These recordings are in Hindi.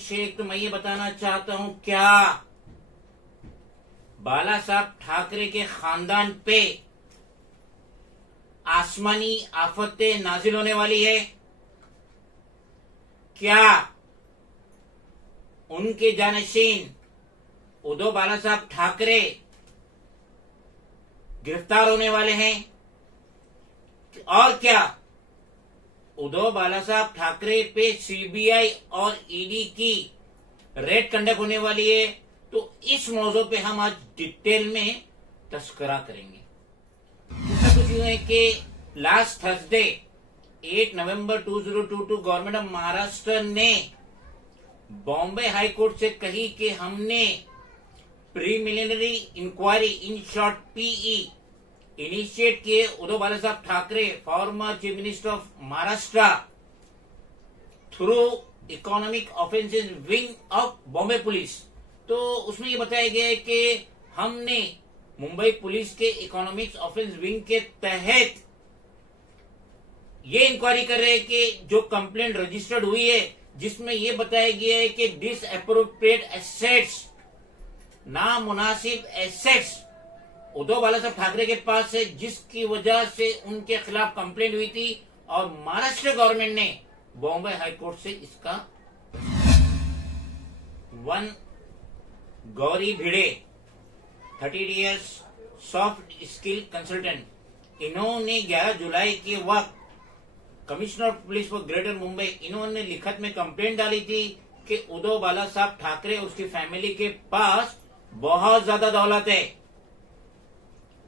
शेख, तो मैं ये बताना चाहता हूं, क्या बाला साहब ठाकरे के खानदान पे आसमानी आफतें नाजिल होने वाली है? क्या उनके जानशीन उद्धव बाला साहब ठाकरे गिरफ्तार होने वाले हैं? और क्या उद्धव बाला साहब ठाकरे पे सीबीआई और ईडी की रेड कंडक्ट होने वाली है? तो इस मौजू पे हम आज डिटेल में तस्करा करेंगे। ऐसा कुछ यूं है कि last Thursday 8 November 2022 government of Maharashtra ने बॉम्बे हाई कोर्ट से कही कि हमने preliminary inquiry, in short PE, initiate किए Uddhav Bala Saheb Thackeray, former chief minister of Maharashtra, through economic offences wing of Bombay police. तो उसमें ये बताया गया है कि हमने मुंबई पुलिस के इकोनॉमिक्स ऑफेंस विंग के तहत ये इंक्वायरी कर रहे हैं कि जो कंप्लेंट रजिस्टर्ड हुई है, जिसमें ये बताया गया है कि डिसएप्रोप्रिएट एसेट्स, नामुनासिब एसेट्स उद्धव बाला साहब ठाकरे के पास है, जिसकी वजह से उनके खिलाफ कंप्लेंट हुई थी और महाराष्ट्र गवर्नमेंट ने बॉम्बे हाई कोर्ट से इसका वन गौरी भिड़े 30 इयर्स सॉफ्ट स्किल कंसल्टेंट, इन्होंने 11 जुलाई के वक्त commissioner of police for greater Mumbai, इन्होंने लिखत में कंप्लेंट डाली थी कि उद्धव बाला साहब ठाकरे और उसकी फैमिली के पास बहुत ज्यादा दौलत है।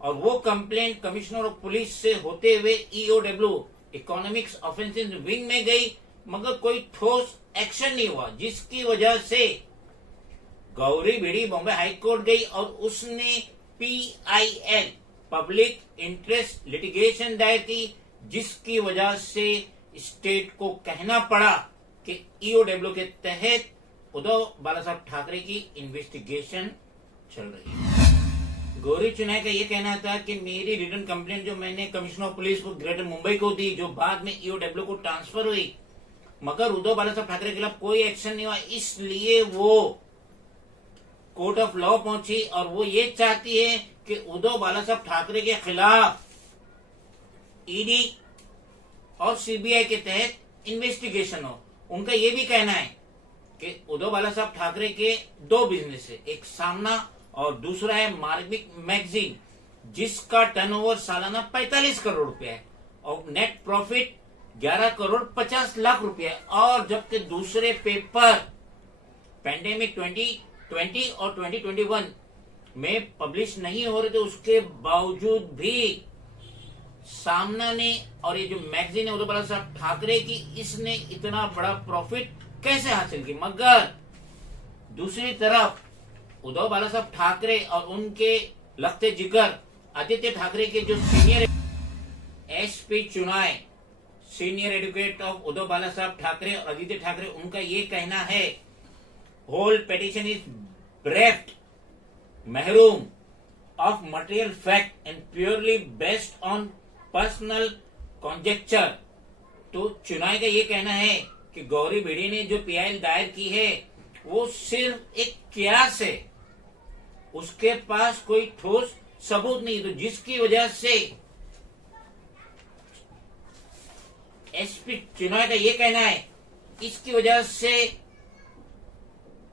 और वो कंप्लेंट कमिश्नर ऑफ पुलिस से होते हुए ईओडब्ल्यू, इकोनॉमिक्स ऑफेंसेस विंग में गई, मगर कोई ठोस एक्शन नहीं हुआ, जिसकी वजह से गौरी भिड़ी बॉम्बे हाई कोर्ट गई और उसने पीआईएल, पब्लिक इंटरेस्ट लिटिगेशन दायर की, जिसकी वजह से स्टेट को कहना पड़ा कि ईओडब्ल्यू के तहत उद्धव बाला साहब ठाकरे की इन्वेस्टिगेशन चल रही है। गौरी चुनाई का यह कहना था कि मेरी रिटर्न कंप्लेंट जो मैंने कमिश्नर ऑफ पुलिस को ग्रेटर मुंबई को दी, जो बाद में ईओडब्ल्यू को ट्रांसफर हुई, मगर उद्धव बाला साहब ठाकरे के खिलाफ कोई एक्शन नहीं हुआ, इसलिए वो कोर्ट ऑफ लॉ पहुंची और वो ये चाहती है कि उद्धव बाला साहब ठाकरे के खिलाफ ईडी और सीबीआई के तहत इन्वेस्टिगेशन हो। उनका ये भी कहना है कि उद्धव बाला साहब ठाकरे के 2 बिजनेस है, एक सामना और दूसरा है मार्मिक मैगजीन, जिसका टर्नओवर सालाना 45 करोड़ रुपया है और नेट प्रॉफिट 11 करोड़ 50 लाख रुपया है। और जबकि दूसरे पेपर पैंडेमिक 2020 और 2021 में पब्लिश नहीं हो रहे थे, उसके बावजूद भी सामना ने और ये जो मैगजीन है उद्धव बाला साहब ठाकरे की, इसने इतना बड़ा प्रॉफिट कैसे हासिल की। मगर दूसरी तरफ उद्धव बाला साहब ठाकरे और उनके लगते जिगर आदित्य ठाकरे के जो सीनियर एसपी चुनाए, senior advocate of Uddhav Bala Saheb Thackeray और आदित्य ठाकरे, उनका ये कहना है होल पिटीशन इज ब्रेफ्ट महरूम of material fact and purely based on personal कॉन्जेक्चर। तो चुनाई का ये कहना है कि गौरी भिड़ी ने जो पीआईएल दायर की है वो सिर्फ एक कियास है, उसके पास कोई ठोस सबूत नहीं, तो जिसकी वजह से एसपी चुनाई का ये कहना है, इसकी वजह से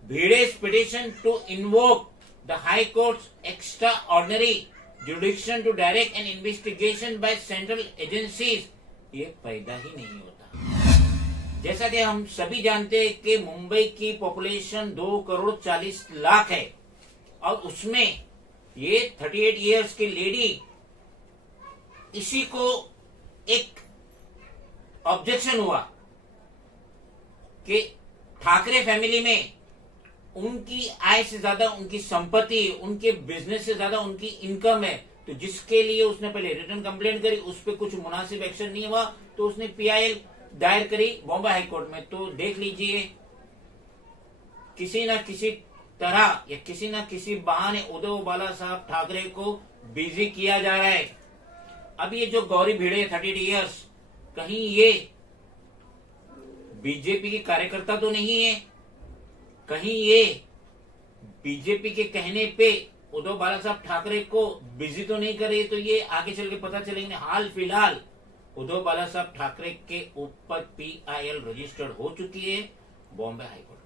Bhide's petition to invoke the high court's extraordinary jurisdiction to direct an investigation by central agencies, ये पैदा ही नहीं होता। जैसा कि हम सभी जानते हैं कि मुंबई की पॉपुलेशन 2 करोड़ 40 लाख है और उसमें ये 38 इयर्स की लेडी, इसी को एक ऑब्जेक्शन हुआ कि ठाकरे फैमिली में उनकी आय से ज्यादा उनकी संपत्ति, उनके बिजनेस से ज्यादा उनकी इनकम है, तो जिसके लिए उसने पहले रिटर्न कंप्लेंट करी, उस पर कुछ मुनासिब एक्शन नहीं हुआ, तो उसने पीआईएल दायर करी बॉम्बे हाई कोर्ट में। तो देख लीजिए, किसी न किसी तरह या किसी न किसी बहाने उद्धव बाला साहब ठाकरे को बिजी किया जा रहा है। अब ये जो गौरी भिड़े 30 इयर्स, कहीं ये बीजेपी की कार्यकर्ता तो नहीं है, कहीं ये बीजेपी के कहने पे उद्धव बाला साहब ठाकरे को बिजी तो नहीं करे, तो ये आगे चल के पता चलेंगे। हाल फिलहाल उद्धव बाला साहब ठाकरे के ऊपर PIL रजिस्टर्ड हो चुकी है बॉम्बे हाईकोर्ट।